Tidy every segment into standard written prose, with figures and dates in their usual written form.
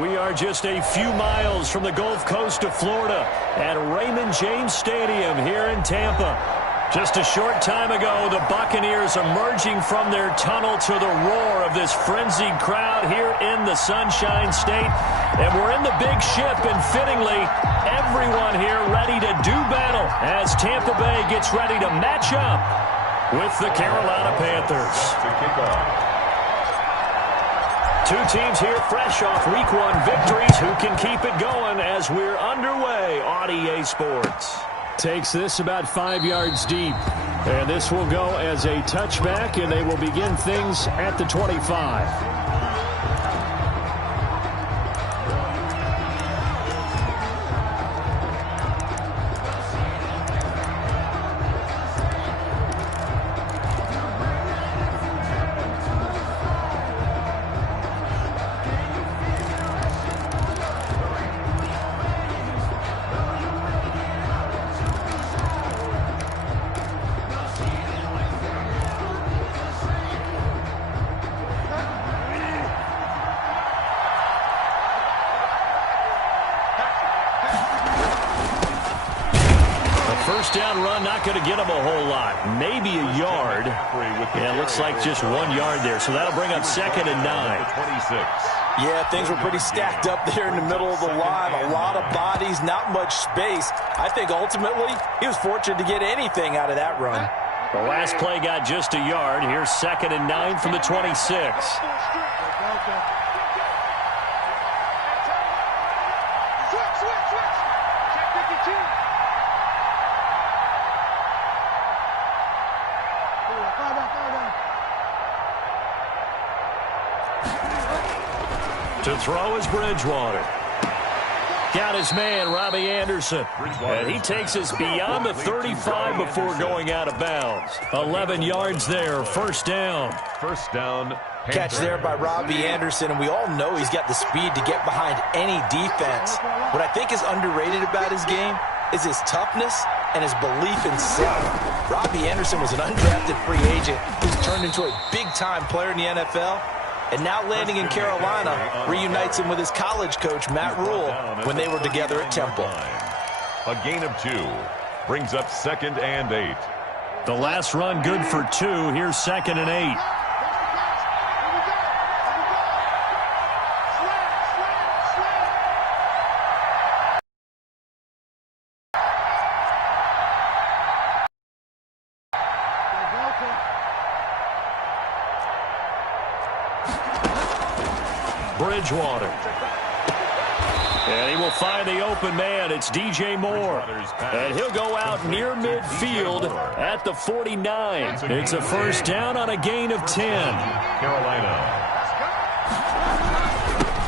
We are just a few miles from the Gulf Coast of Florida at Raymond James Stadium here in Tampa. Just a short time ago, the Buccaneers emerging from their tunnel to the roar of this frenzied crowd here in the Sunshine State. And we're in the big ship, and fittingly, everyone here ready to do battle as Tampa Bay gets ready to match up with the Carolina Panthers. Two teams here fresh off Week 1 victories who can keep it going as we're underway on EA Sports. Takes this about 5 yards deep. And this will go as a touchback, and they will begin things at the 25. First down run, not going to get him a whole lot. Maybe a yard. Yeah, looks like just 1 yard there. So that'll bring up 2nd and 9. Yeah, things were pretty stacked up there in the middle of the line. A lot of bodies, not much space. I think ultimately he was fortunate to get anything out of that run. The last play got just a yard. Here's 2nd and 9 from the 26. To throw is Bridgewater. Got his man, Robbie Anderson. And he takes us beyond the 35 before going out of bounds. 11 yards there, first down. First down. Catch there by Robbie Anderson, and we all know he's got the speed to get behind any defense. What I think is underrated about his game is his toughness and his belief in self. Robbie Anderson was an undrafted free agent who's turned into a big-time player in the NFL. And now landing in Carolina reunites him with his college coach, Matt Rule, when they were together at Temple. A gain of 2 brings up 2nd and 8. The last run good for 2. Here's 2nd and 8. Bridgewater. And he will find the open man. It's DJ Moore. And he'll go out near midfield at the 49. It's a first down on a gain of 10. Carolina.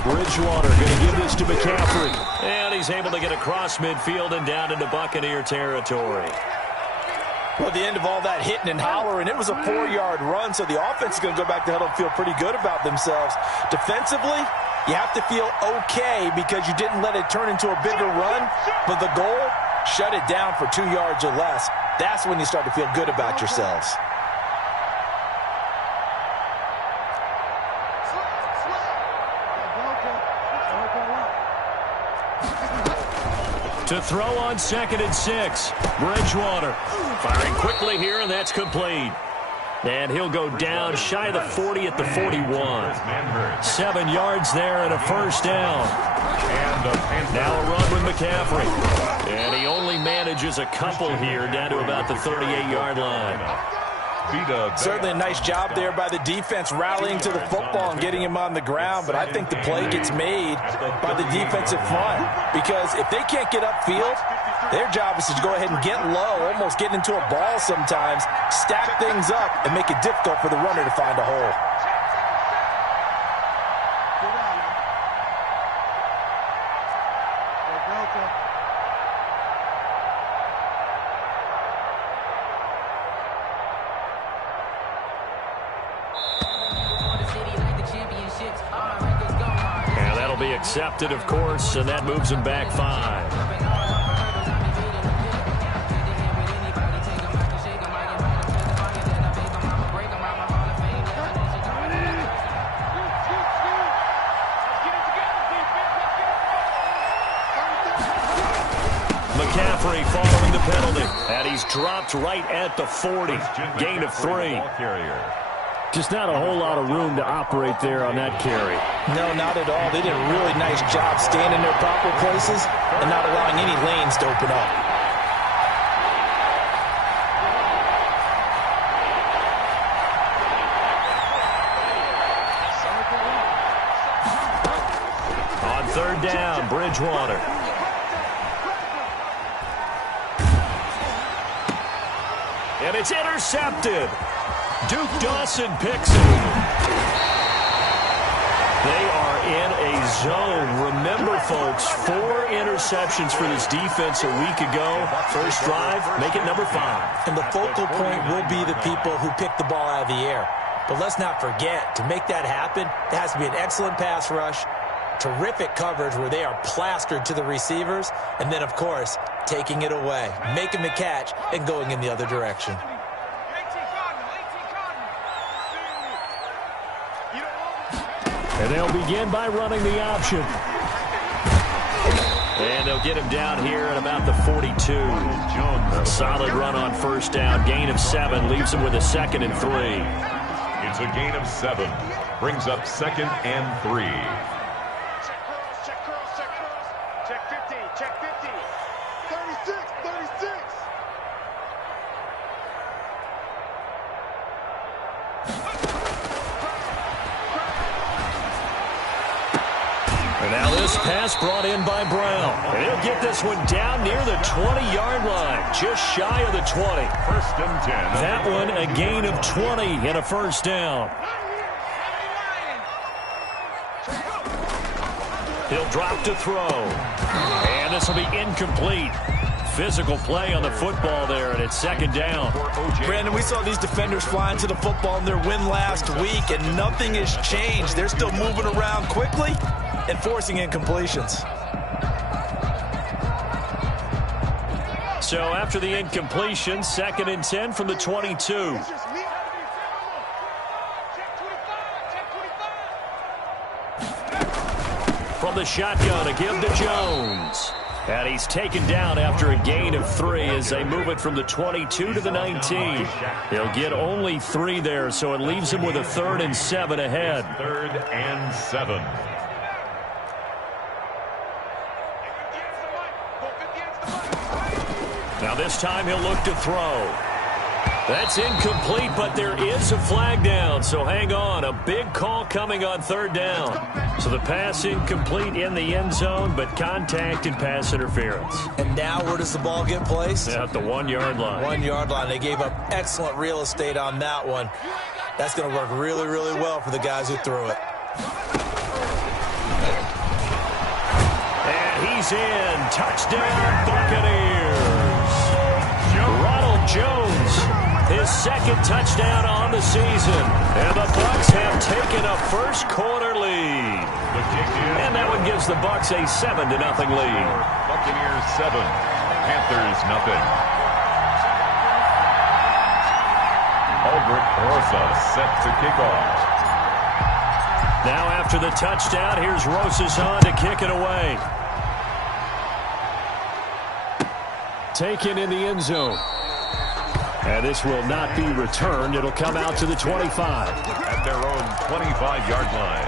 Bridgewater going to give this to McCaffrey. And he's able to get across midfield and down into Buccaneer territory. Well, at the end of all that hitting and hollering, it was a 4-yard run, so the offense is going to go back to huddle and feel pretty good about themselves. Defensively, you have to feel okay because you didn't let it turn into a bigger run, but the goal, shut it down for 2 yards or less. That's when you start to feel good about yourselves. To throw on 2nd and 6. Bridgewater firing quickly here, and that's complete. And he'll go down shy of the 40 at the 41. 7 yards there and a first down. Now a run with McCaffrey. And he only manages a couple here down to about the 38-yard line. Certainly a nice job there by the defense rallying to the football and getting him on the ground, but I think the play gets made by the defensive front because if they can't get upfield, their job is to go ahead and get low, almost get into a ball sometimes, stack things up, and make it difficult for the runner to find a hole. And that'll be accepted, of course, and that moves him back 5. free following the penalty. And he's dropped right at the 40. Gain of 3. Just not a whole lot of room to operate there on that carry. No, not at all. They did a really nice job staying in their proper places and not allowing any lanes to open up. On third down, Bridgewater. And it's intercepted. Duke Dawson picks it. They are in a zone. Remember, folks, 4 interceptions for this defense a week ago. First drive, make it number 5. And the focal point will be the people who pick the ball out of the air. But let's not forget, to make that happen, there has to be an excellent pass rush, terrific coverage where they are plastered to the receivers, and then, of course, taking it away, making the catch, and going in the other direction. And they'll begin by running the option. And they'll get him down here at about the 42. A solid run on first down. Gain of 7 leaves him with a 2nd and 3. It's a gain of 7. Brings up 2nd and 3. Check cross. Check 50. Check 50. 36. And now this pass brought in by Brown. And he'll get this one down near the 20-yard line, just shy of the 20. 1st and 10. That one a gain of 20 and a first down. He'll drop to throw. And this will be incomplete. Physical play on the football there, and it's 2nd down. Brandon, we saw these defenders flying to the football in their win last week, and nothing has changed. They're still moving around quickly and forcing incompletions. So after the incompletion, 2nd and 10 from the 22. From the shotgun, a give to Jones. And he's taken down after a gain of 3 as they move it from the 22 to the 19. He'll get only 3 there, so it leaves him with a 3rd and 7 ahead. 3rd and 7. Now this time he'll look to throw. That's incomplete, but there is a flag down, so hang on. A big call coming on 3rd down. So the pass incomplete in the end zone, but contact and pass interference. And now where does the ball get placed? At the 1-yard line. 1-yard line. They gave up excellent real estate on that one. That's going to work really, really well for the guys who threw it. And he's in. Touchdown, Buccaneers. Ronald Jones. His 2nd touchdown on the season. And the Bucs have taken a first-quarter lead. And that one gives the Bucs a 7-0 lead. Buccaneers 7. Panthers nothing. Aldrich Rosa set to kick off. Now after the touchdown, here's Rosas on to kick it away. Taken in the end zone. And this will not be returned. It'll come out to the 25. At their own 25-yard line.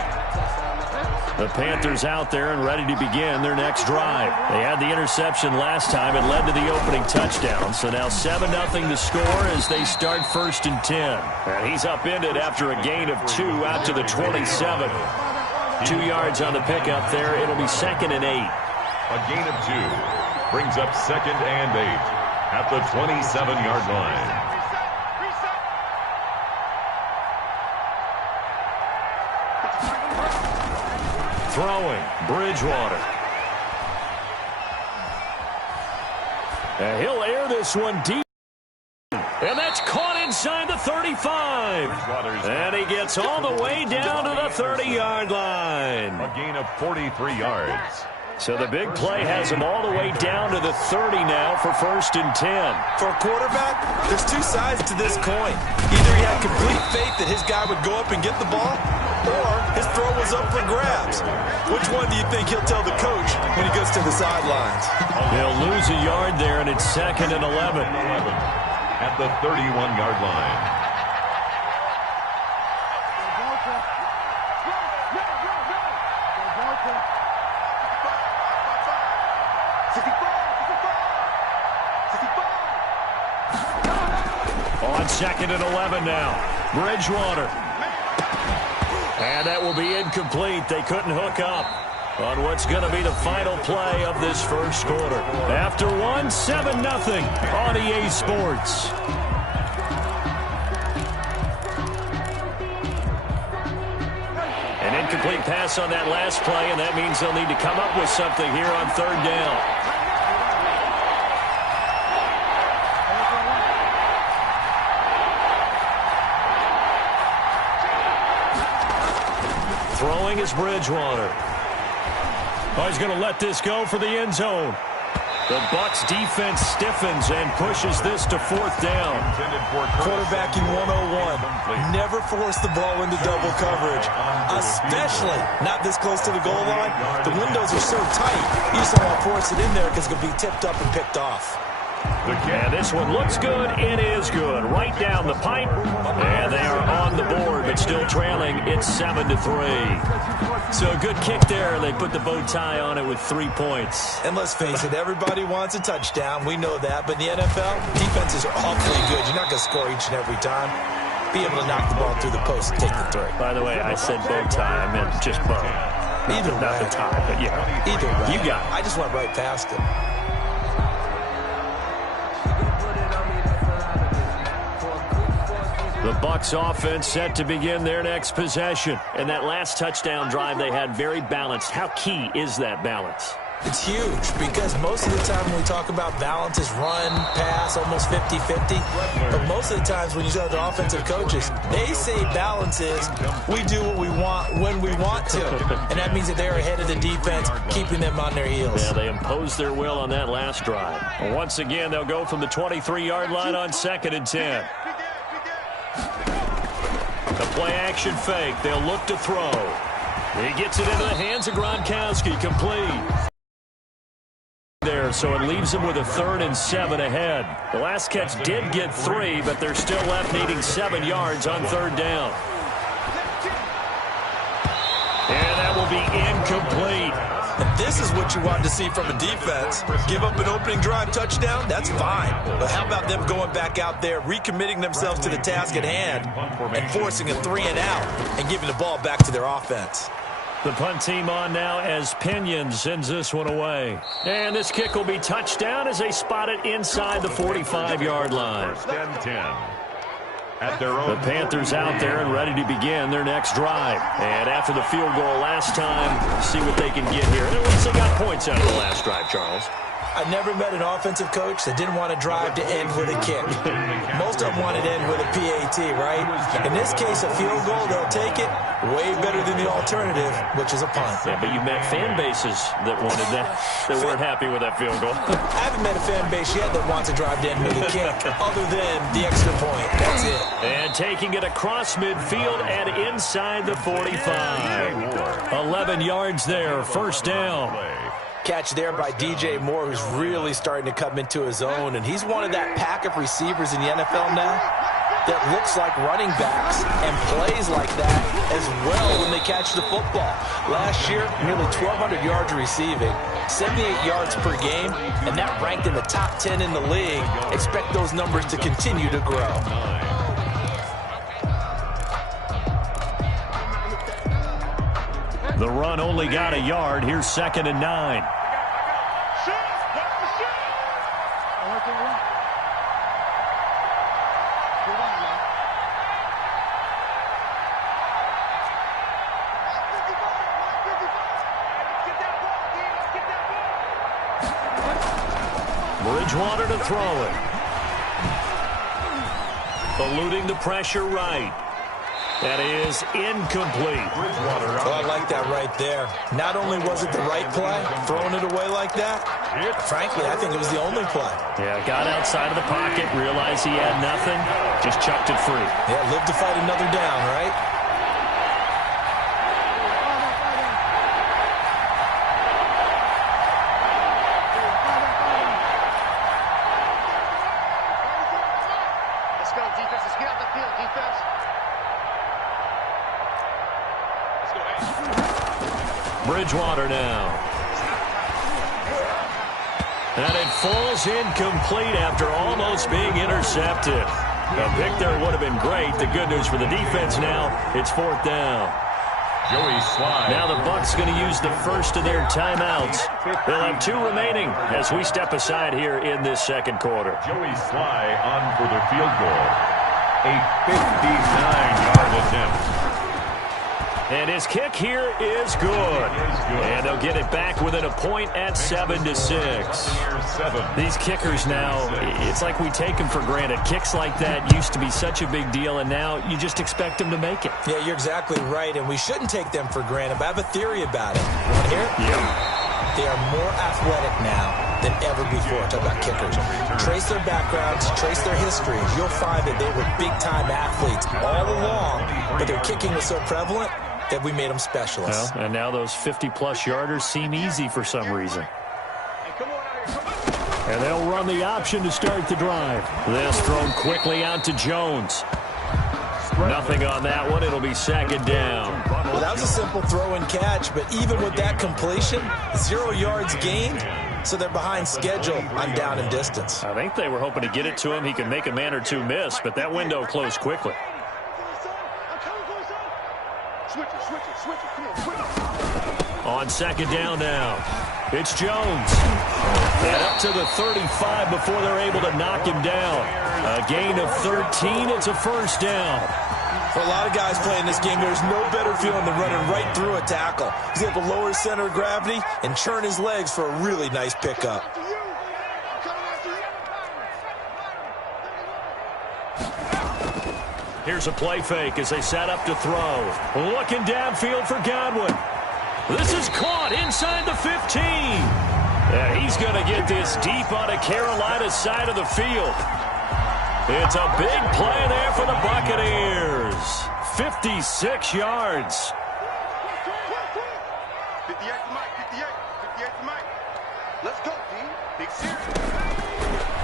The Panthers out there and ready to begin their next drive. They had the interception last time. It led to the opening touchdown. So now 7-0 to score as they start 1st and 10. And he's upended after a gain of 2 out to the 27. 2 yards on the pickup there. It'll be 2nd and 8. A gain of 2. Brings up 2nd and 8. At the 27-yard line. Throwing, Bridgewater. And he'll air this one deep. And that's caught inside the 35. And he gets all the way down to the 30-yard line. A gain of 43 yards. So the big play has him all the way down to the 30 now for 1st and 10. For a quarterback, there's two sides to this coin. Either he had complete faith that his guy would go up and get the ball, or his throw was up for grabs. Which one do you think he'll tell the coach when he goes to the sidelines? They'll lose a yard there, and it's 2nd and 11. At the 31-yard line. On 2nd and 11 now. Bridgewater. And that will be incomplete. They couldn't hook up on what's going to be the final play of this first quarter. After one, 7-0 on EA Sports. An incomplete pass on that last play, and that means they'll need to come up with something here on 3rd down. Throwing is Bridgewater. Oh, he's going to let this go for the end zone. The Bucs defense stiffens and pushes this to 4th down. Quarterbacking 101. Never force the ball into double coverage, especially not this close to the goal line. The windows are so tight, you just don't want to force it in there because it's going to be tipped up and picked off. And this one looks good. It is good. Right down the pipe. And they are on the board, but still trailing. It's 7-3. So a good kick there. They put the bow tie on it with 3 points. And let's face it, everybody wants a touchdown. We know that. But in the NFL, defenses are awfully good. You're not going to score each and every time. Be able to knock the ball through the post and take the three. By the way, I said bow tie. I meant just bow. Either way. Not the tie, but yeah. Either way. You got it. I just went right past it. The Bucs offense set to begin their next possession. And that last touchdown drive they had very balanced. How key is that balance? It's huge because most of the time when we talk about balance is run, pass, almost 50-50. But most of the times when you talk to offensive coaches, they say balance is we do what we want when we want to. And that means that they're ahead of the defense, keeping them on their heels. Yeah, they imposed their will on that last drive. And once again, they'll go from the 23-yard line on 2nd and 10. The play-action fake. They'll look to throw. He gets it into the hands of Gronkowski. Complete. There, so it leaves them with a 3rd and 7 ahead. The last catch did get 3, but they're still left needing 7 yards on 3rd down. And that will be incomplete. And this is what you want to see from a defense. Give up an opening drive touchdown, that's fine. But how about them going back out there, recommitting themselves to the task at hand, and forcing a 3-and-out and giving the ball back to their offense. The punt team on now as Pinion sends this one away. And this kick will be touchdown as they spot it inside the 45-yard line. 10-10. At their own. The Panthers out there and ready to begin their next drive. And after the field goal last time, see what they can get here. And at least they got points out of the last drive, Charles. I never met an offensive coach that didn't want to drive to end with a kick. Most of them wanted to end with a PAT, right? In this case, a field goal, they'll take it. Way better than the alternative, which is a punt. Yeah, but you met fan bases that wanted that, that weren't happy with that field goal. I haven't met a fan base yet that wants to drive to end with a kick, other than the extra point. That's it. And taking it across midfield and inside the 45. 11 yards there, 1st down. Catch there by DJ Moore, who's really starting to come into his own. And he's one of that pack of receivers in the NFL now that looks like running backs and plays like that as well when they catch the football. Last year, nearly 1,200 yards receiving, 78 yards per game, and that ranked in the top 10 in the league. Expect those numbers to continue to grow. The run only got a yard. Here's 2nd and 9. Bridgewater to throw it. Eluding the pressure right. That is incomplete. Oh, I like that right there. Not only was it the right play, throwing it away like that, frankly, I think it was the only play. Yeah, got outside of the pocket, realized he had nothing, just chucked it free. Yeah, live to fight another down, right? Let's go, defense. Let's get out the field, defense. Bridgewater now. And it falls incomplete after almost being intercepted. A pick there would have been great. The good news for the defense now, it's 4th down. Joey Sly. Now the Bucs going to use the first of their timeouts. They'll have 2 remaining as we step aside here in this second quarter. Joey Sly on for the field goal. A 59-yard attempt. And his kick here is good. And they'll get it back within a point at 7-6. These kickers now, it's like we take them for granted. Kicks like that used to be such a big deal, and now you just expect them to make it. Yeah, you're exactly right, and we shouldn't take them for granted, but I have a theory about it. You want to hear it? Yeah. They are more athletic now than ever before. Talk about kickers. Trace their backgrounds, trace their history. You'll find that they were big-time athletes all along, but their kicking was so prevalent that we made them specialists. Well, and now those 50-plus yarders seem easy for some reason. And they'll run the option to start the drive. This thrown quickly out to Jones. Nothing on that one. It'll be 2nd down. Well, that was a simple throw and catch, but even with that completion, 0 yards gained, so they're behind schedule on down and distance. I think they were hoping to get it to him. He can make a man or two miss, but that window closed quickly. On 2nd down now, it's Jones. And up to the 35 before they're able to knock him down. A gain of 13. It's a 1st down. For a lot of guys playing this game, there's no better feeling than running right through a tackle. He's able to lower his center of gravity and churn his legs for a really nice pickup. Here's a play fake as they set up to throw. Looking downfield for Godwin. This is caught inside the 15. And he's going to get this deep on a Carolina side of the field. It's a big play there for the Buccaneers. 56 yards. 58 to Mike, 58 to Mike. Let's go, D. Big series.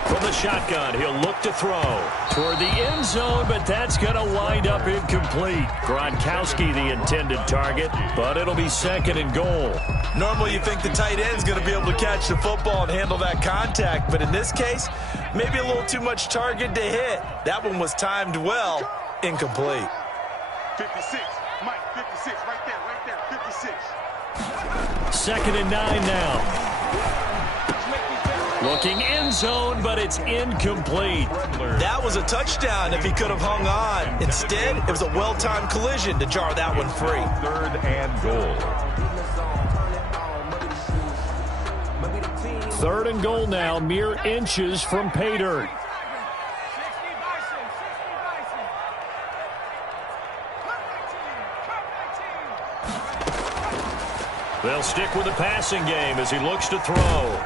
From the shotgun, he'll look to throw toward the end zone, but that's going to wind up incomplete. Gronkowski the intended target, but it'll be 2nd and goal. Normally you think the tight end's going to be able to catch the football and handle that contact, but in this case, maybe a little too much target to hit. That one was timed well, incomplete. 56, Mike, 56, right there, 56. 2nd and 9 now. Looking end zone, but it's incomplete. That was a touchdown if he could have hung on. Instead, it was a well-timed collision to jar that one free. 3rd and goal. 3rd and goal now, mere inches from pay dirt. They'll stick with the passing game as he looks to throw.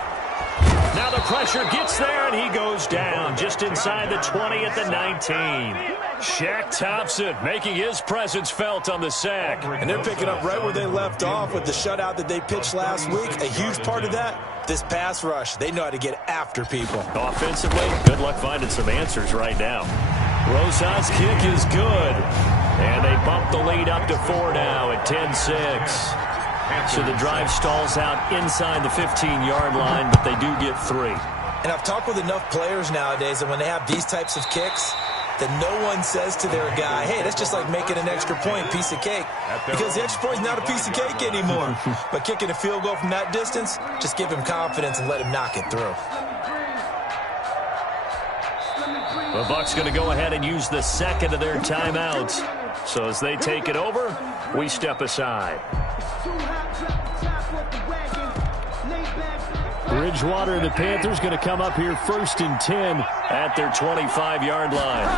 Now the pressure gets there, and he goes down just inside the 20 at the 19. Shaq Thompson making his presence felt on the sack. And they're picking up right where they left off with the shutout that they pitched last week. A huge part of that, this pass rush. They know how to get after people. Offensively, good luck finding some answers right now. Rosas' kick is good. And they bump the lead up to 4 now at 10-6. So the drive stalls out inside the 15-yard line, but they do get 3. And I've talked with enough players nowadays that when they have these types of kicks, that no one says to their guy, hey, that's just like making an extra point, piece of cake. Because the extra point is not a piece of cake anymore. But kicking a field goal from that distance, just give him confidence and let him knock it through. The Bucs going to go ahead and use the 2nd of their timeouts. So as they take it over, we step aside. Bridgewater and the Panthers going to come up here 1st and 10 at their 25-yard line.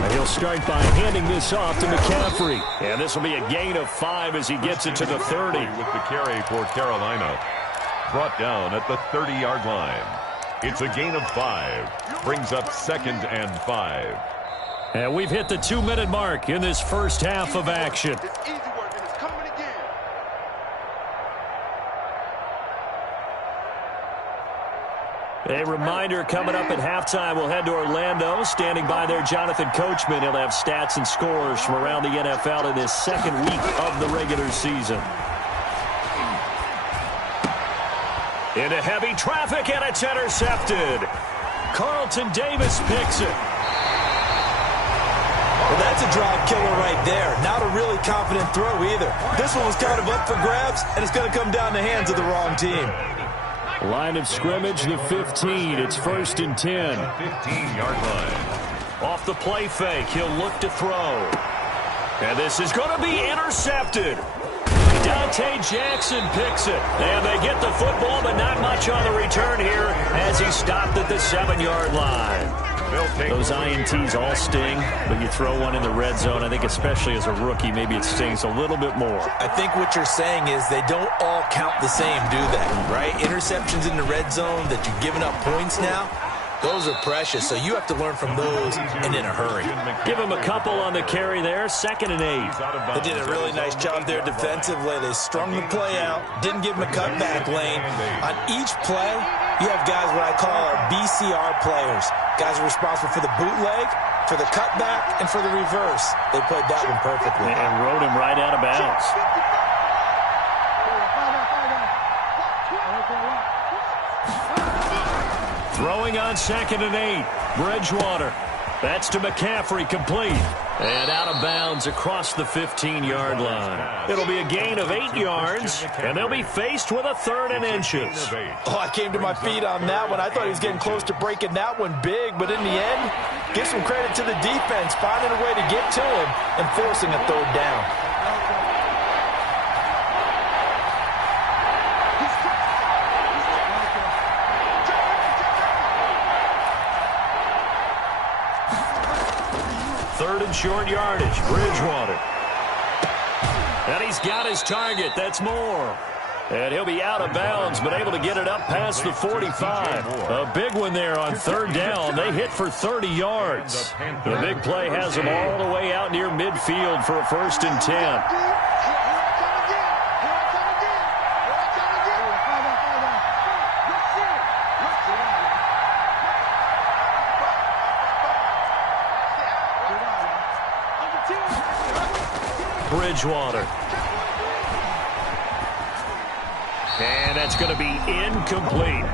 And he'll start by handing this off to McCaffrey. And this will be a gain of 5 as he gets it to the 30. With the carry for Carolina. Brought down at the 30-yard line. It's a gain of 5. Brings up 2nd and 5. And we've hit the 2-minute mark in this first half of action. It's easy work, and it's coming again. A reminder coming up at halftime, we'll head to Orlando. Standing by there, Jonathan Coachman. He'll have stats and scores from around the NFL in this second week of the regular season. Into heavy traffic, and it's intercepted. Carlton Davis picks it. Well, that's a drive killer right there. Not a really confident throw either. This one was kind of up for grabs, and it's going to come down the hands of the wrong team. Line of scrimmage, the 15. It's 1st and 10. 15-yard line. Off the play fake, he'll look to throw. And this is going to be intercepted. Dante Jackson picks it. And they get the football, but not much on the return here as he stopped at the 7-yard line. Those INTs all sting, but you throw one in the red zone, I think especially as a rookie, maybe it stings a little bit more. I think what you're saying is they don't all count the same, do they? Right? Interceptions in the red zone that you're giving up points now, those are precious, so you have to learn from those and in a hurry. Give him a couple on the carry there, 2nd and 8. They did a really nice job there defensively. They strung the play out, didn't give him a cutback lane. On each play, you have guys what I call our BCR players. Guys are responsible for the bootleg, for the cutback, and for the reverse. They played that one perfectly. And rode him right out of bounds. Throwing on 2nd and 8. Bridgewater. That's to McCaffrey, complete. And out of bounds across the 15-yard line. It'll be a gain of 8 yards, and they'll be faced with a 3rd and inches. Oh, I came to my feet on that one. I thought he was getting close to breaking that one big, but in the end, give some credit to the defense, finding a way to get to him and forcing a 3rd down. Short yardage, Bridgewater. And he's got his target. That's more. And he'll be out of bounds, but able to get it up past the 45. A big one there on 3rd down. They hit for 30 yards. The big play has them all the way out near midfield for a 1st and 10. Bridgewater. And that's going to be incomplete.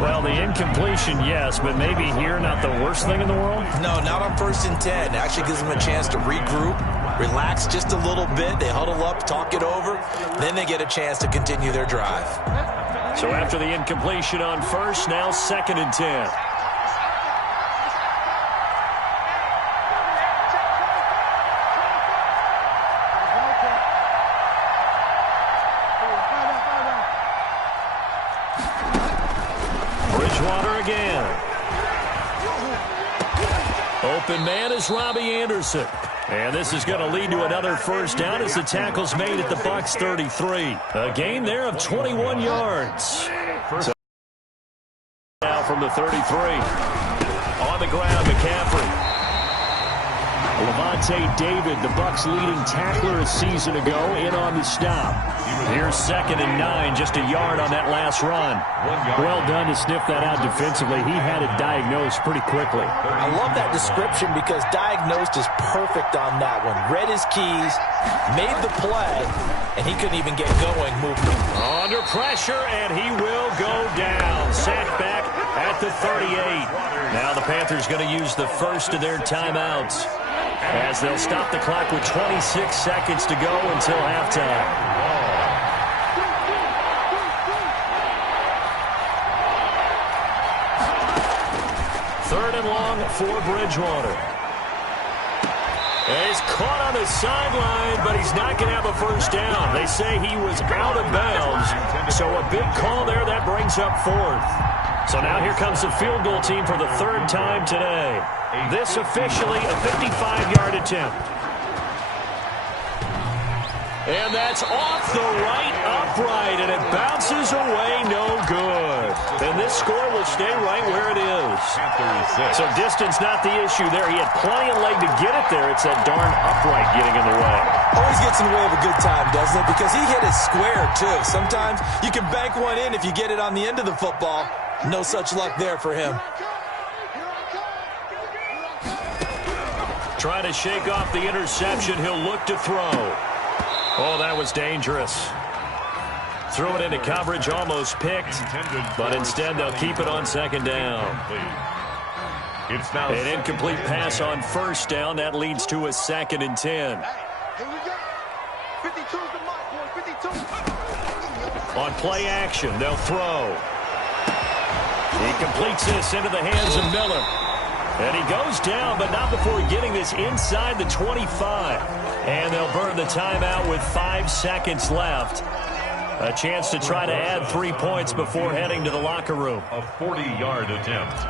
Well, the incompletion, yes, but maybe here not the worst thing in the world? No, not on 1st and 10. It actually gives them a chance to regroup, relax just a little bit. They huddle up, talk it over. Then they get a chance to continue their drive. So after the incompletion on 1st, now 2nd and 10. Open man is Robbie Anderson. And this is going to lead to another 1st down as the tackle's made at the Bucs 33. A gain there of 21 yards. So now from the 33. On the ground, McCaffrey. Levante David, the Bucs' leading tackler a season ago, in on the stop. Here's 2nd and 9, just a yard on that last run. Well done to sniff that out defensively. He had it diagnosed pretty quickly. I love that description because diagnosed is perfect on that one. Read his keys, made the play, and he couldn't even get going moving. Under pressure, and he will go down. Sacked back at the 38. Now the Panthers going to use the first of their timeouts, as they'll stop the clock with 26 seconds to go until halftime. Third and long for Bridgewater. And he's caught on the sideline, but he's not going to have a 1st down. They say he was out of bounds, so a big call there. That brings up 4th. So now here comes the field goal team for the 3rd time today. This officially a 55-yard attempt. And that's off the right upright, and it bounces away no good. And this score will stay right where it is. So distance not the issue there. He had plenty of leg to get it there. It's that darn upright getting in the way. Always gets in the way of a good time, doesn't it? Because he hit it square, too. Sometimes you can bank one in if you get it on the end of the football. No such luck there for him. Trying to shake off the interception. He'll look to throw. Oh, that was dangerous. Threw it into coverage, almost picked, but instead they'll keep it on second down. It's now an incomplete pass on first down. That leads to a 2nd and 10. Here we go. 52's the mark, boy. 52. On play action, they'll throw. He completes this into the hands of Miller. And he goes down, but not before getting this inside the 25. And they'll burn the timeout with 5 seconds left. A chance to try to add 3 points before heading to the locker room. A 40-yard attempt.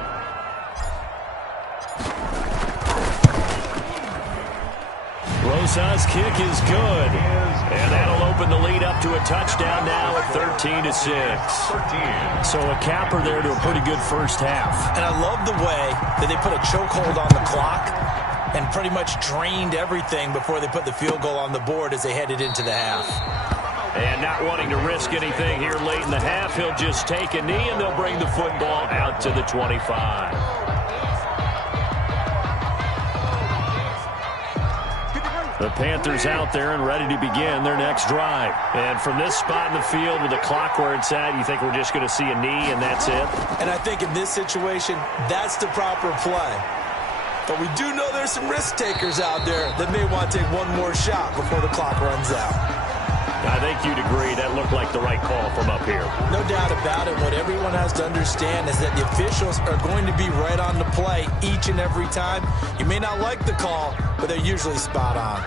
Rosa's kick is good. And that'll open the lead up to a touchdown now at 13-6. So a capper there to a pretty good first half. And I love the way that they put a chokehold on the clock and pretty much drained everything before they put the field goal on the board as they headed into the half. And not wanting to risk anything here late in the half, he'll just take a knee, and they'll bring the football out to the 25. The Panthers out there and ready to begin their next drive. And from this spot in the field with the clock where it's at, you think we're just going to see a knee and that's it? And I think in this situation, that's the proper play. But we do know there's some risk takers out there that may want to take one more shot before the clock runs out. I think you'd agree that looked like the right call from up here. No doubt about it. What everyone has to understand is that the officials are going to be right on the play each and every time. You may not like the call, but they're usually spot on.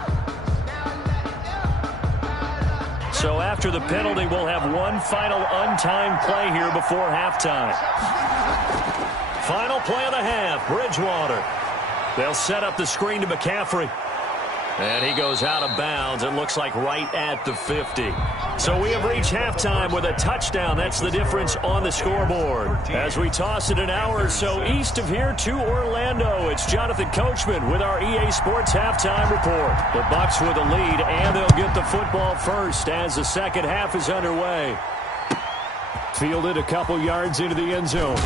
So after the penalty, we'll have one final untimed play here before halftime. Final play of the half, Bridgewater. They'll set up the screen to McCaffrey. And he goes out of bounds, it looks like right at the 50. So we have reached halftime with a touchdown. That's the difference on the scoreboard. As we toss it an hour or so east of here to Orlando, it's Jonathan Coachman with our EA Sports halftime report. The Bucs with a lead, and they'll get the football first as the second half is underway. Fielded a couple yards into the end zone.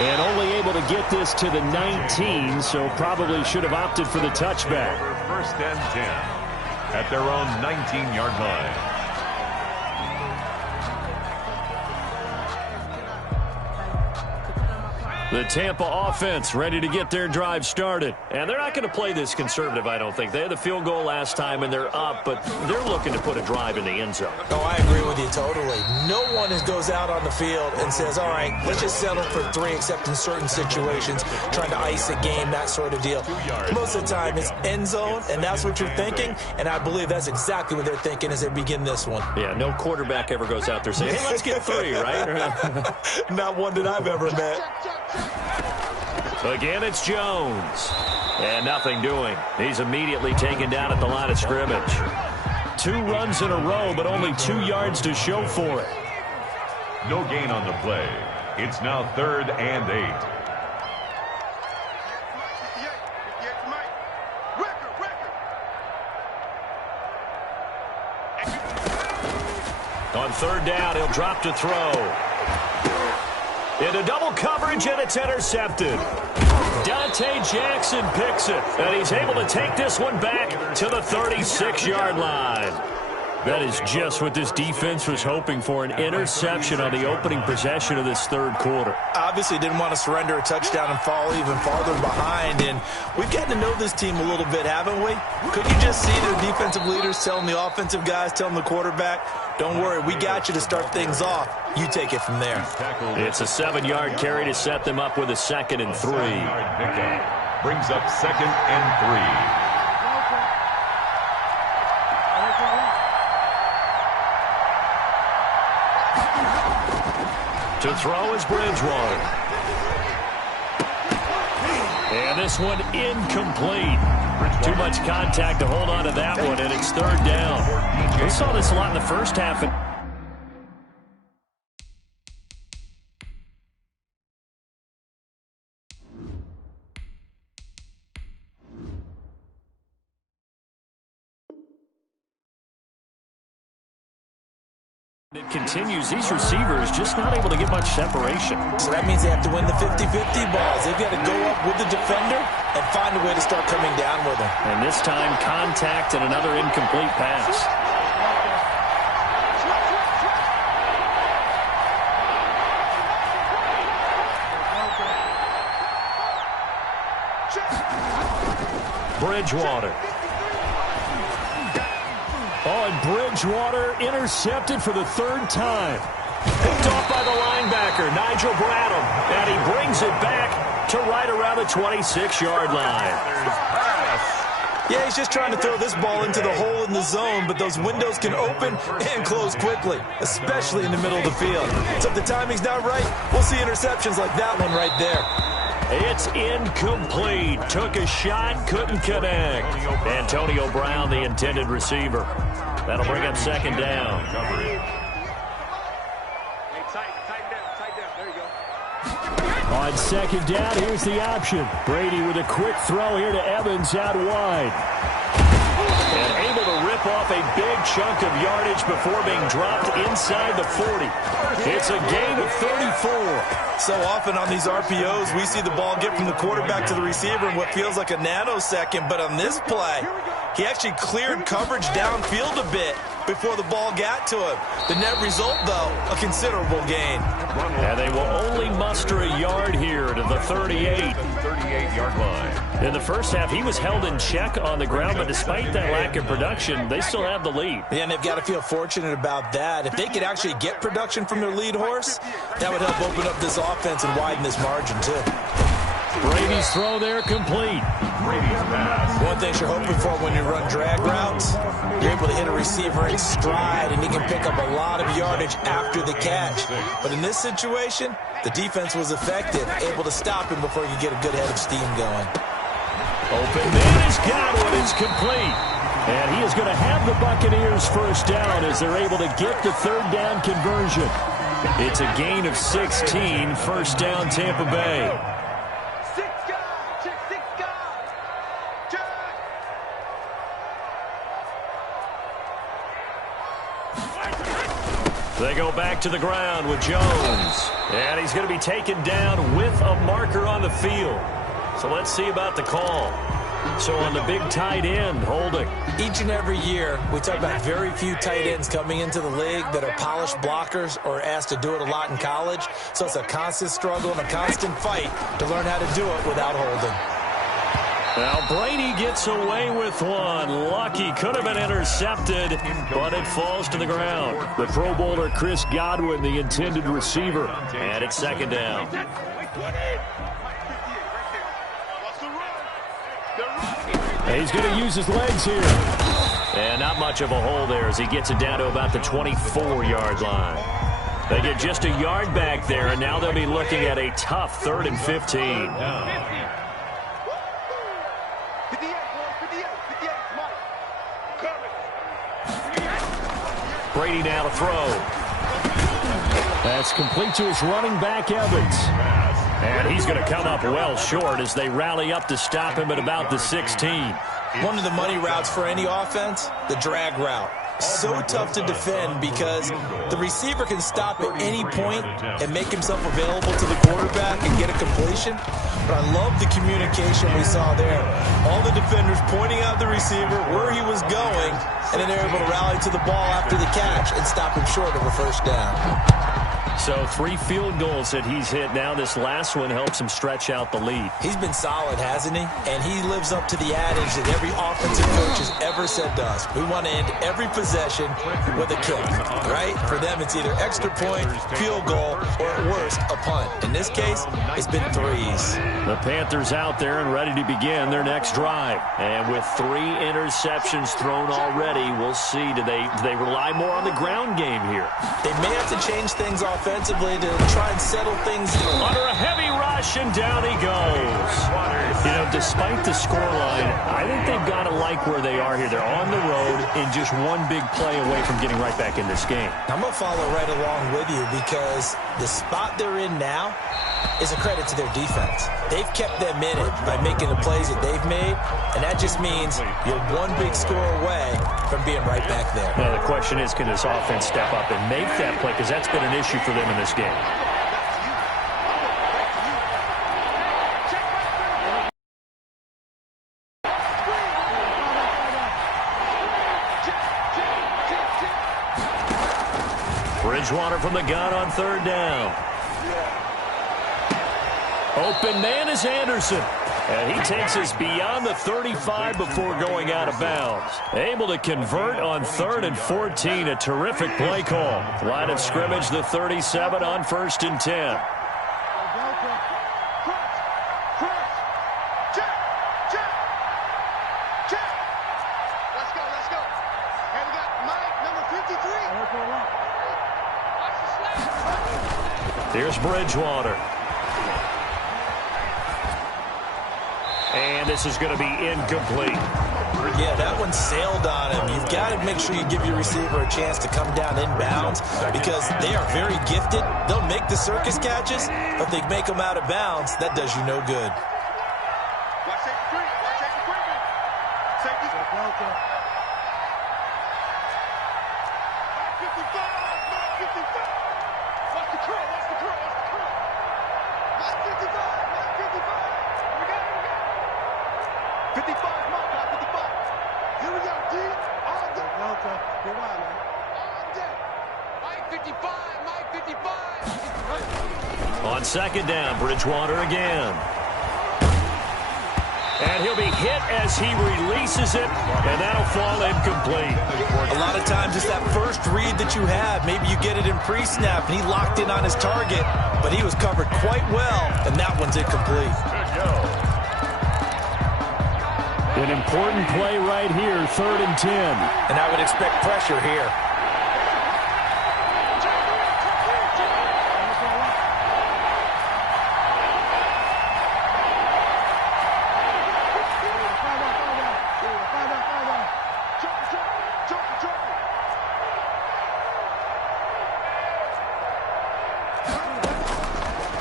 And only able to get this to the 19, so probably should have opted for the touchback. First and 10 at their own 19-yard line. The Tampa offense ready to get their drive started. And they're not going to play this conservative, I don't think. They had the field goal last time, and they're up, but they're looking to put a drive in the end zone. Oh, I agree with you totally. No one goes out on the field and says, all right, let's just settle for 3, except in certain situations, trying to ice a game, that sort of deal. Most of the time, it's end zone, and that's what you're thinking, and I believe that's exactly what they're thinking as they begin this one. Yeah, no quarterback ever goes out there saying, hey, let's get 3, right? Not one that I've ever met. Again, it's Jones. And nothing doing. He's immediately taken down at the line of scrimmage. 2 runs in a row, but only 2 yards to show for it. No gain on the play. It's now 3rd and 8. 58 to Mike. Record. On 3rd down, he'll drop to throw. Into double coverage, and it's intercepted. Dante Jackson picks it, and he's able to take this one back to the 36-yard line. That is just what this defense was hoping for, an interception on the opening possession of this 3rd quarter. Obviously didn't want to surrender a touchdown and fall even farther behind, and we've gotten to know this team a little bit, haven't we? Couldn't you just see their defensive leaders telling the offensive guys, telling the quarterback, don't worry, we got you to start things off. You take it from there. It's a 7-yard carry to set them up with a 2nd and 3. Brings up 2nd and 3. To throw is Bridgewater. And this one incomplete. Too much contact to hold on to that one, and it's third down. We saw this a lot in the first half. It continues. These receivers just not able to get much separation. So that means they have to win the 50-50 balls. They've got to go up with the defender and find a way to start coming down with him. And this time, contact and another incomplete pass. Bridgewater. Oh, and Bridgewater intercepted for the third time. Picked off by the linebacker, Nigel Bradham. And he brings it back to right around the 26-yard line. Yeah, he's just trying to throw this ball into the hole in the zone, but those windows can open and close quickly, especially in the middle of the field. So if the timing's not right, we'll see interceptions like that one right there. It's incomplete. Took a shot, couldn't connect. Antonio Brown, the intended receiver. That'll bring up second down. On second down, here's the option. Brady with a quick throw here to Evans out wide. And able to rip off a big chunk of yardage before being dropped inside the 40. It's a gain of 34. So often on these RPOs, we see the ball get from the quarterback to the receiver in what feels like a nanosecond. But on this play, he actually cleared coverage downfield a bit before the ball got to him. The net result, though, a considerable gain. And they will only muster a yard here to the 38. 38-yard line. In the first half, he was held in check on the ground, but despite that lack of production, they still have the lead. Yeah, and they've got to feel fortunate about that. If they could actually get production from their lead horse, that would help open up this offense and widen this margin, too. Brady's throw there complete. One thing you're hoping for when you run drag routes, you're able to hit a receiver in stride, and he can pick up a lot of yardage after the catch. But in this situation, the defense was effective, able to stop him before he could get a good head of steam going. Open man is Godwin. It's complete. And he is going to have the Buccaneers first down as they're able to get the third down conversion. It's a gain of 16, first down Tampa Bay. They go back to the ground with Jones. And he's going to be taken down with a marker on the field. So let's see about the call. So on the big tight end, holding. Each and every year, we talk about very few tight ends coming into the league that are polished blockers or asked to do it a lot in college. So it's a constant struggle and a constant fight to learn how to do it without holding. Now Brady gets away with one. Lucky, could have been intercepted, but it falls to the ground. The Pro Bowler Chris Godwin, the intended receiver, and it's second down. He's going to use his legs here. And not much of a hole there as he gets it down to about the 24-yard line. They get just a yard back there, and now they'll be looking at a tough 3rd and 15. Brady now to throw. That's complete to his running back, Evans. And he's going to come up well short as they rally up to stop him at about the 16. One of the money routes for any offense, the drag route. So tough to defend because the receiver can stop at any point and make himself available to the quarterback and get a completion. But I love the communication we saw there. All the defenders pointing out the receiver where he was going, and then they're able to rally to the ball after the catch and stop him short of a first down. So 3 field goals that he's hit now. This last one helps him stretch out the lead. He's been solid, hasn't he? And he lives up to the adage that every offensive coach has ever said to us. We want to end every possession with a kick, right? For them, it's either extra point, field goal, or at worst, a punt. In this case, it's been threes. The Panthers out there and ready to begin their next drive. And with 3 interceptions thrown already, we'll see. Do they rely more on the ground game here? They may have to change things offensively defensively to try and settle things. Under a heavy rush, and down he goes. You know, despite the scoreline, I think they've got to like where they are here. They're on the road and just one big play away from getting right back in this game. I'm going to follow right along with you because the spot they're in now is a credit to their defense. They've kept them in it by making the plays that they've made, and that just means you're one big score away from being right back there. Now, the question is, can this offense step up and make that play? Because that's been an issue for them in this game. Bridgewater from the gun on third down. Open man is Anderson. And he takes us beyond the 35 before going out of bounds. Able to convert on 3rd and 14. A terrific play call. Line of scrimmage, the 37 on 1st and 10. Here's Bridgewater. And this is going to be incomplete. Yeah, that one sailed on him. You've got to make sure you give your receiver a chance to come down inbounds because they are very gifted. They'll make the circus catches, but if they make them out of bounds, that does you no good. Watch safety three. Watch safety three. Safety. 55. Watch the curl. Watch the curl. Watch the curl. 55. 55, mark, 55. Here we go, D. All day. Delta, be wild, man. All day. Mike 55, Mike 55. On second down, Bridgewater again. And he'll be hit as he releases it, and that'll fall incomplete. A lot of times it's that first read that you have. Maybe you get it in pre-snap, and he locked in on his target, but he was covered quite well, and that one's incomplete. An important play right here, 3rd and 10. And I would expect pressure here.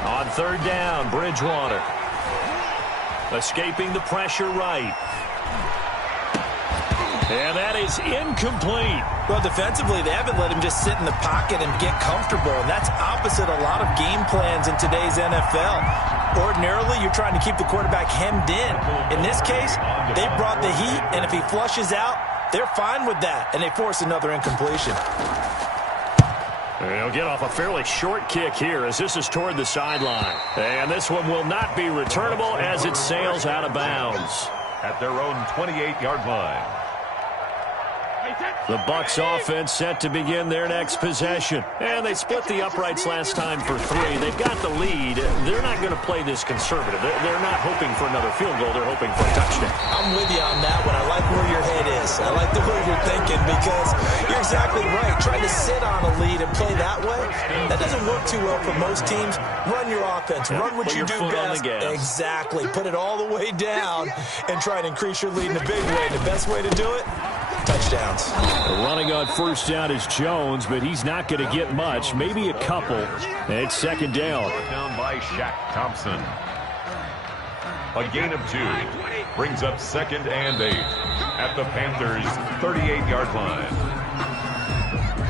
On 3rd down, Bridgewater. Escaping the pressure right. And that is incomplete. Well, defensively, they haven't let him just sit in the pocket and get comfortable, and that's opposite a lot of game plans in today's NFL. Ordinarily, you're trying to keep the quarterback hemmed in. In this case, they brought the heat, and if he flushes out, they're fine with that, and they force another incompletion. He'll get off a fairly short kick here as this is toward the sideline. And this one will not be returnable as it sails out of bounds. At their own 28-yard line. The Bucs offense set to begin their next possession. And they split the uprights last time for 3. They've got the lead. They're not going to play this conservative. They're not hoping for another field goal. They're hoping for a touchdown. I'm with you on that one. I like where your head is. I like the way you're thinking because you're exactly right. Trying to sit on a lead and play that way, that doesn't work too well for most teams. Run your offense. Run what you do best. Exactly. Put it all the way down and try and increase your lead in a big way. The best way to do it, touchdowns. Running on 1st down is Jones, but he's not going to get much, maybe a couple. And it's 2nd down. Down by Shaq Thompson. A gain of 2 brings up 2nd and 8 at the Panthers' 38-yard line.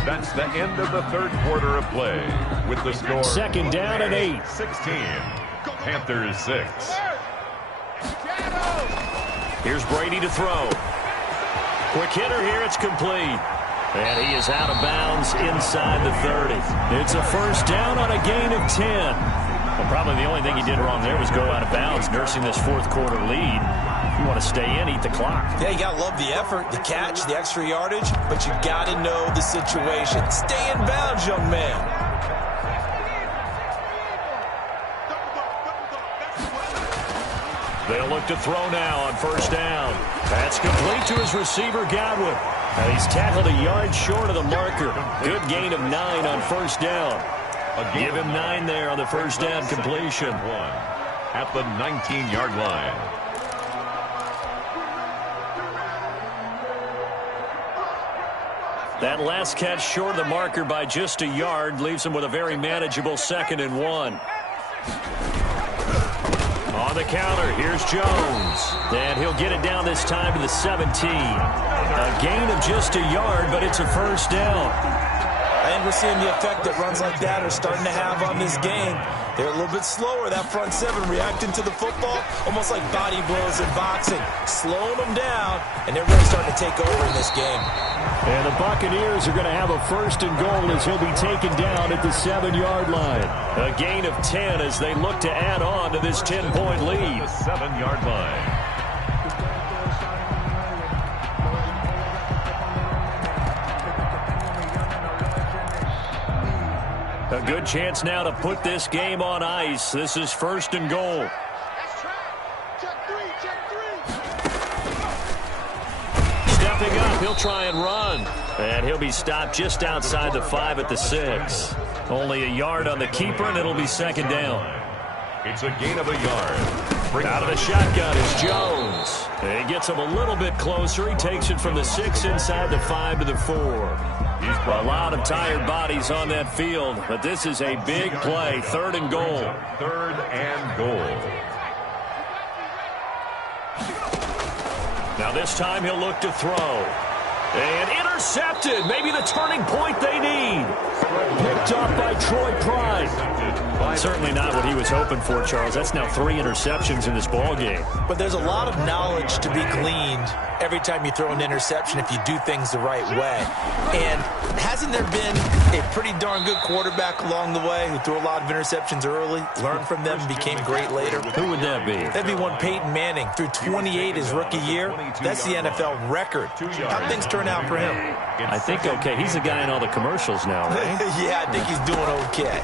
That's the end of the 3rd quarter of play with the score 2nd down and 8. 16. Panthers 6. Here's Brady to throw. Quick hitter here, it's complete. And he is out of bounds inside the 30. It's a 1st down on a gain of 10. Well, probably the only thing he did wrong there was go out of bounds, nursing this 4th quarter lead. If you want to stay in, eat the clock. Yeah, you got to love the effort, the catch, the extra yardage, but you got to know the situation. Stay in bounds, young man. They'll look to throw now on 1st down. That's complete to his receiver, Godwin. And he's tackled a yard short of the marker. Good gain of 9 on 1st down. Give him 9 there on the first down completion. At the 19-yard line. That last catch short of the marker by just a yard leaves him with a very manageable 2nd and 1. On the counter, here's Jones. And he'll get it down this time to the 17. A gain of just a yard, but it's a first down. I think we're seeing the effect that runs like that are starting to have on this game. They're a little bit slower, that front 7, reacting to the football, almost like body blows in boxing, slowing them down, and they're really starting to take over in this game. And the Buccaneers are going to have a 1st and goal as he'll be taken down at the 7-yard line. A gain of 10 as they look to add on to this 10-point lead. The 7-yard line. A good chance now to put this game on ice. This is 1st and goal. Stepping up, he'll try and run. And he'll be stopped just outside the 5 at the 6. Only a yard on the keeper, and it'll be 2nd down. It's a gain of a yard. Out of the shotgun is Jones. He gets him a little bit closer. He takes it from the 6 inside the 5 to the 4. A lot of tired bodies on that field, but this is a big play. 3rd and goal. 3rd and goal. Now this time he'll look to throw. And intercepted. Maybe the turning point they need. Picked up by Troy Pride. Certainly not what he was hoping for, Charles. That's now 3 interceptions in this ball game. But there's a lot of knowledge to be gleaned every time you throw an interception if you do things the right way. And hasn't there been a pretty darn good quarterback along the way who threw a lot of interceptions early, learned from them, and became great later? Who would that be? That'd be one Peyton Manning. Threw 28 his rookie year. That's the NFL record. How things turn out for him? I think okay. He's the guy in all the commercials now, right? Yeah, I think he's doing okay.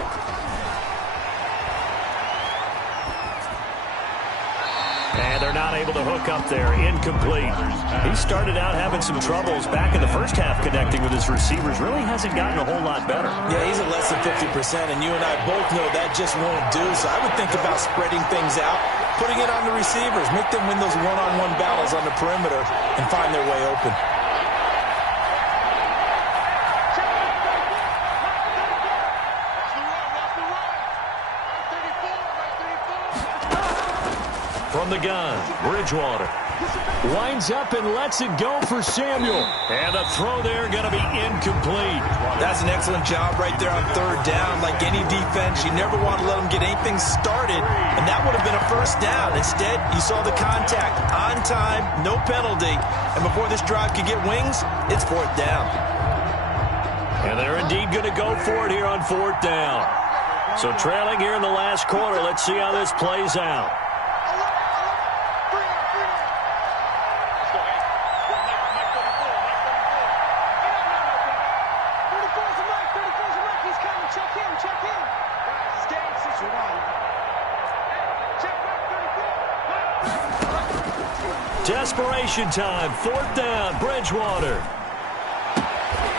And they're not able to hook up there. Incomplete. He started out having some troubles back in the first half connecting with his receivers. Really hasn't gotten a whole lot better. Yeah, he's at less than 50%, and you and I both know that just won't do. So I would think about spreading things out, putting it on the receivers, make them win those one-on-one battles on the perimeter, and find their way open. From the gun, Bridgewater. Winds up and lets it go for Samuel. And a throw there going to be incomplete. That's an excellent job right there on 3rd down. Like any defense, you never want to let them get anything started, and that would have been a 1st down. Instead, you saw the contact on time, no penalty, and before this drive could get wings, it's 4th down. And they're indeed going to go for it here on 4th down. So trailing here in the last quarter, let's see how this plays out. Desperation time, 4th down, Bridgewater.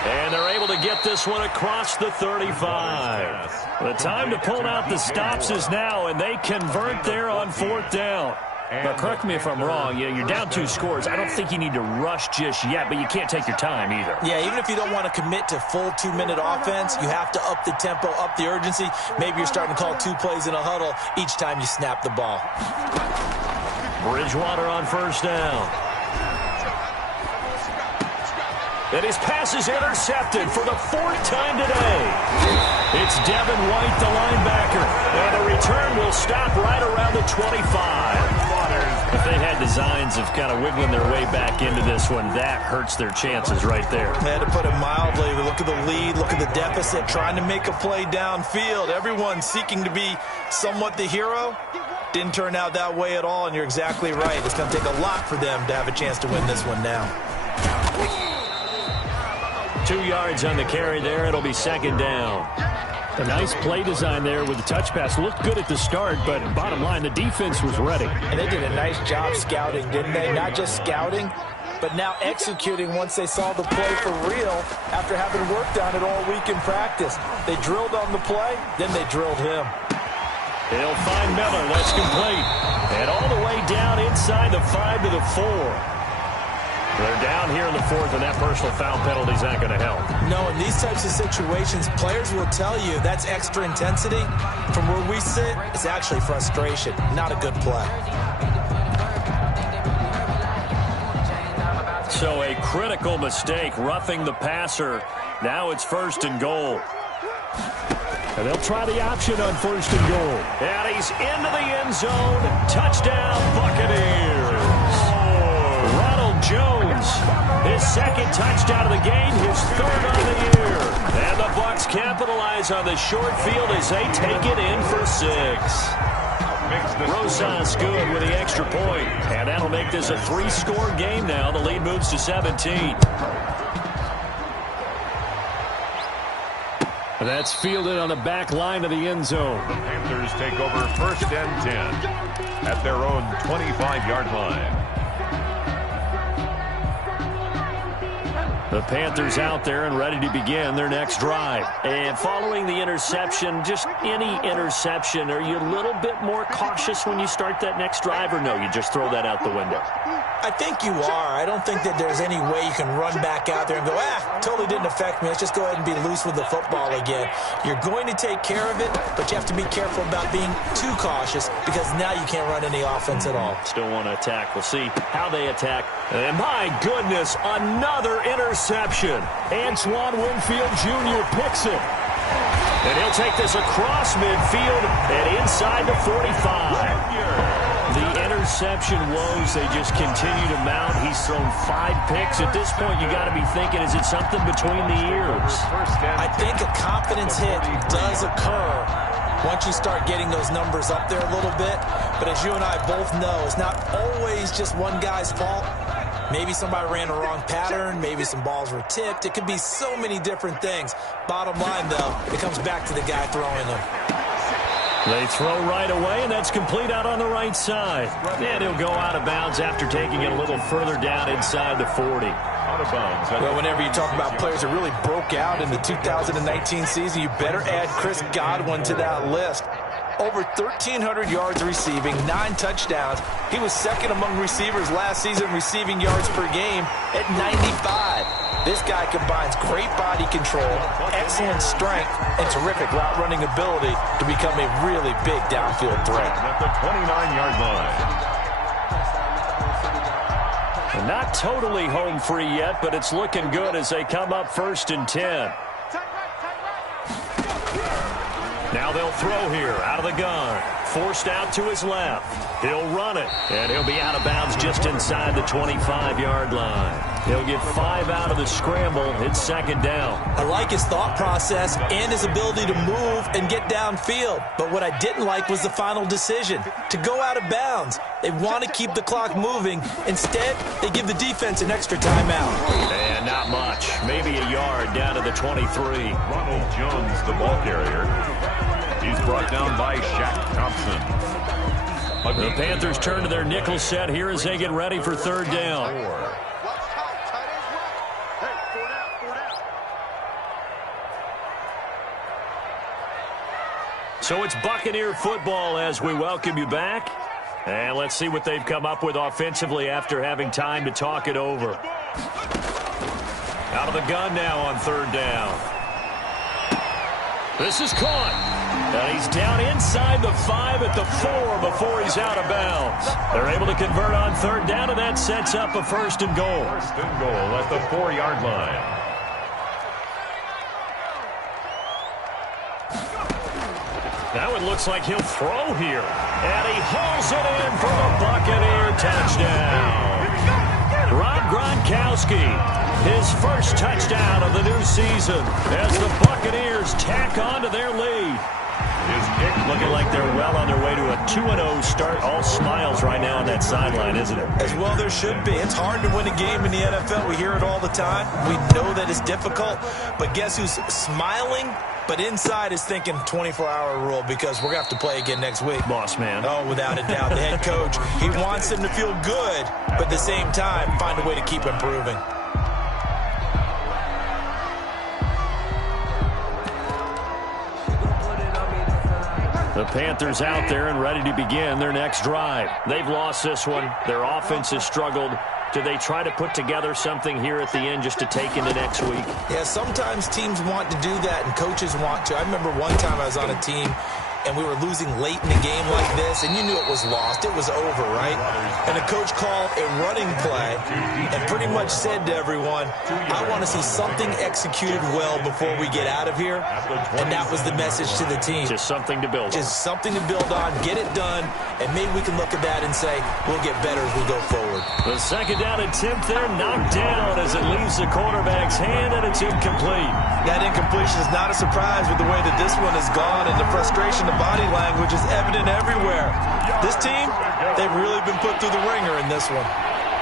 And they're able to get this one across the 35. The time to pull out the stops is now, and they convert there on 4th down. But correct me if I'm wrong, you're down 2 scores. I don't think you need to rush just yet, but you can't take your time either. Yeah, even if you don't want to commit to full 2-minute offense, you have to up the tempo, up the urgency. Maybe you're starting to call 2 plays in a huddle each time you snap the ball. Bridgewater on 1st down. And his pass is intercepted for the 4th time today. It's Devin White, the linebacker. And the return will stop right around the 25. If they had designs of kind of wiggling their way back into this one, that hurts their chances right there. They had to put it mildly. Look at the lead, look at the deficit, trying to make a play downfield. Everyone seeking to be somewhat the hero. Didn't turn out that way at all, and you're exactly right. It's going to take a lot for them to have a chance to win this one now. 2 yards on the carry there. It'll be 2nd down. A nice play design there with the touch pass. Looked good at the start, but bottom line, the defense was ready. And they did a nice job scouting, didn't they? Not just scouting, but now executing once they saw the play for real after having worked on it all week in practice. They drilled on the play, then they drilled him. He'll find Miller. That's complete. And all the way down inside the 5 to the 4. They're down here in the 4th, and that personal foul penalty is not going to help. No, in these types of situations, players will tell you that's extra intensity. From where we sit, it's actually frustration, not a good play. So a critical mistake, roughing the passer. Now it's 1st and goal. And they'll try the option on 1st and goal. And he's into the end zone. Touchdown, Buccaneers. Ronald Jones, his 2nd touchdown of the game, his 3rd on the year. And the Bucs capitalize on the short field as they take it in for 6. Rosas good with the extra point. And that'll make this a 3-score game now. The lead moves to 17. That's fielded on the back line of the end zone. The Panthers take over 1st and 10 at their own 25-yard line. The Panthers out there and ready to begin their next drive. And following the interception, just any interception, are you a little bit more cautious when you start that next drive, or no, you just throw that out the window? I think you are. I don't think that there's any way you can run back out there and go, totally didn't affect me. Let's just go ahead and be loose with the football again. You're going to take care of it, but you have to be careful about being too cautious because now you can't run any offense at all. Still want to attack. We'll see how they attack. And my goodness, another interception. Antoine Winfield Jr. picks it. And he'll take this across midfield and inside the 45. The interception woes, they just continue to mount. He's thrown 5 picks. At this point, you got to be thinking, is it something between the ears? I think a confidence hit does occur once you start getting those numbers up there a little bit. But as you and I both know, it's not always just one guy's fault. Maybe somebody ran a wrong pattern. Maybe some balls were tipped. It could be so many different things. Bottom line, though, it comes back to the guy throwing them. They throw right away, and that's complete out on the right side. And he'll go out of bounds after taking it a little further down inside the 40. Out of bounds. Well, whenever you talk about players that really broke out in the 2019 season, you better add Chris Godwin to that list. Over 1,300 yards receiving, 9 touchdowns. He was 2nd among receivers last season receiving yards per game at 95. This guy combines great body control, excellent strength, and terrific route running ability to become a really big downfield threat. At the 29-yard line. And not totally home free yet, but it's looking good as they come up 1st and 10. Now they'll throw here out of the gun. Forced out to his left. He'll run it, and he'll be out of bounds just inside the 25-yard line. He'll get 5 out of the scramble. It's 2nd down. I like his thought process and his ability to move and get downfield. But what I didn't like was the final decision, to go out of bounds. They want to keep the clock moving. Instead, they give the defense an extra timeout. And not much. Maybe a yard down to the 23. Ronald Jones, the ball carrier. He's brought down by Shaq Thompson. The Panthers turn to their nickel set here as they get ready for 3rd down. So it's Buccaneer football as we welcome you back. And let's see what they've come up with offensively after having time to talk it over. Out of the gun now on 3rd down. This is caught. And he's down inside the 5 at the 4 before he's out of bounds. They're able to convert on 3rd down, and that sets up a 1st and goal. 1st and goal at the 4-yard line. Now it looks like he'll throw here. And he hauls it in for the Buccaneer touchdown. Rob Gronkowski, his 1st touchdown of the new season as the Buccaneers tack on to their lead. His kick Looking like they're well on their way to a 2-0 start. All smiles right now on that sideline, isn't it? As well there should be. It's hard to win a game in the NFL. We hear it all the time. We know that it's difficult. But guess who's smiling? But inside is thinking 24-hour rule because we're going to have to play again next week. Boss man. Oh, without a doubt. The head coach, he wants them to feel good, but at the same time, find a way to keep improving. The Panthers out there and ready to begin their next drive. They've lost this one. Their offense has struggled. Do they try to put together something here at the end just to take into next week? Yeah, sometimes teams want to do that and coaches want to. I remember one time I was on a team and we were losing late in the game like this, and you knew it was lost. It was over, right? And the coach called a running play and pretty much said to everyone, I want to see something executed well before we get out of here. And that was the message to the team. Just something to build on. Just something to build on, get it done, and maybe we can look at that and say, we'll get better as we go forward. The second down attempt there knocked down as it leaves the quarterback's hand, and it's incomplete. That incompletion is not a surprise with the way that this one has gone, and the frustration, the body language is evident everywhere. This team, they've really been put through the ringer in this one.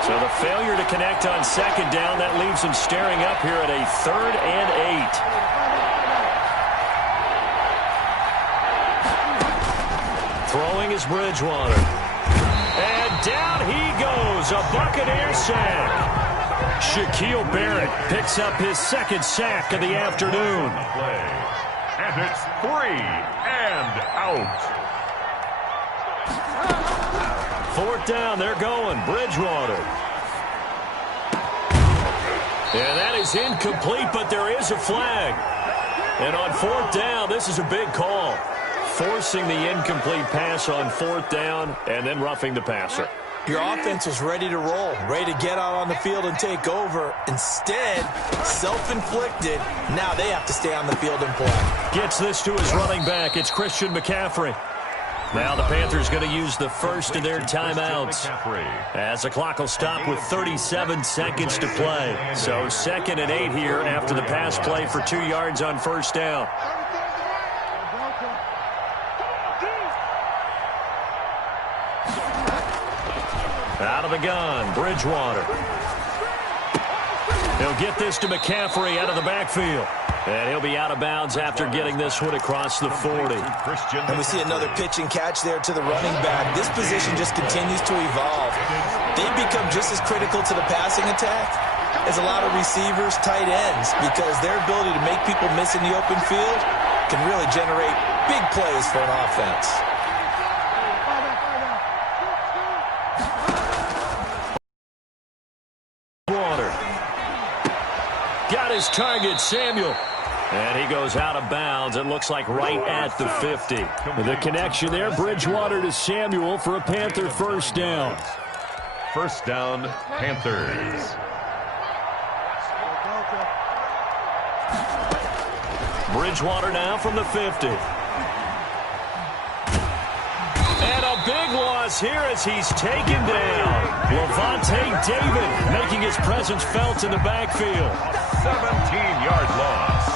So the failure to connect on second down, that leaves them staring up here at a 3rd and 8. Throwing is Bridgewater. And down he goes, a Buccaneer sack. Shaquille Barrett picks up his 2nd sack of the afternoon. And it's 3 and out. 4th down, they're going. Bridgewater. And that is incomplete, but there is a flag. And on 4th down, this is a big call. Forcing the incomplete pass on 4th down and then roughing the passer. Your offense was ready to roll, ready to get out on the field and take over. Instead, self-inflicted, now they have to stay on the field and play. Gets this to his running back. It's Christian McCaffrey. Now the Panthers going to use the first of their timeouts as the clock will stop with 37 seconds to play. So 2nd and 8 here after the pass play for 2 yards on 1st down. Out of the gun, Bridgewater. He'll get this to McCaffrey out of the backfield. And he'll be out of bounds after getting this one across the 40. And we see another pitch and catch there to the running back. This position just continues to evolve. They've become just as critical to the passing attack as a lot of receivers, tight ends, because their ability to make people miss in the open field can really generate big plays for an offense. Got his target, Samuel. And he goes out of bounds. It looks like right at the 50. The connection there, Bridgewater to Samuel for a Panther 1st down. 1st down, Panthers. Bridgewater now from the 50. And a big loss here as he's taken down. Levante David making his presence felt in the backfield. 17-yard loss.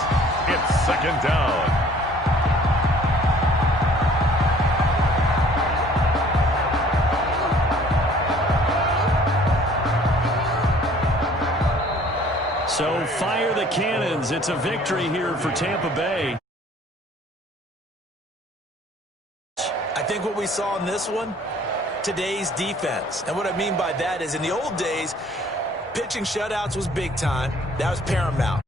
It's 2nd down. So fire the cannons. It's a victory here for Tampa Bay. I think what we saw in this one, today's defense. And what I mean by that is in the old days, pitching shutouts was big time. That was paramount.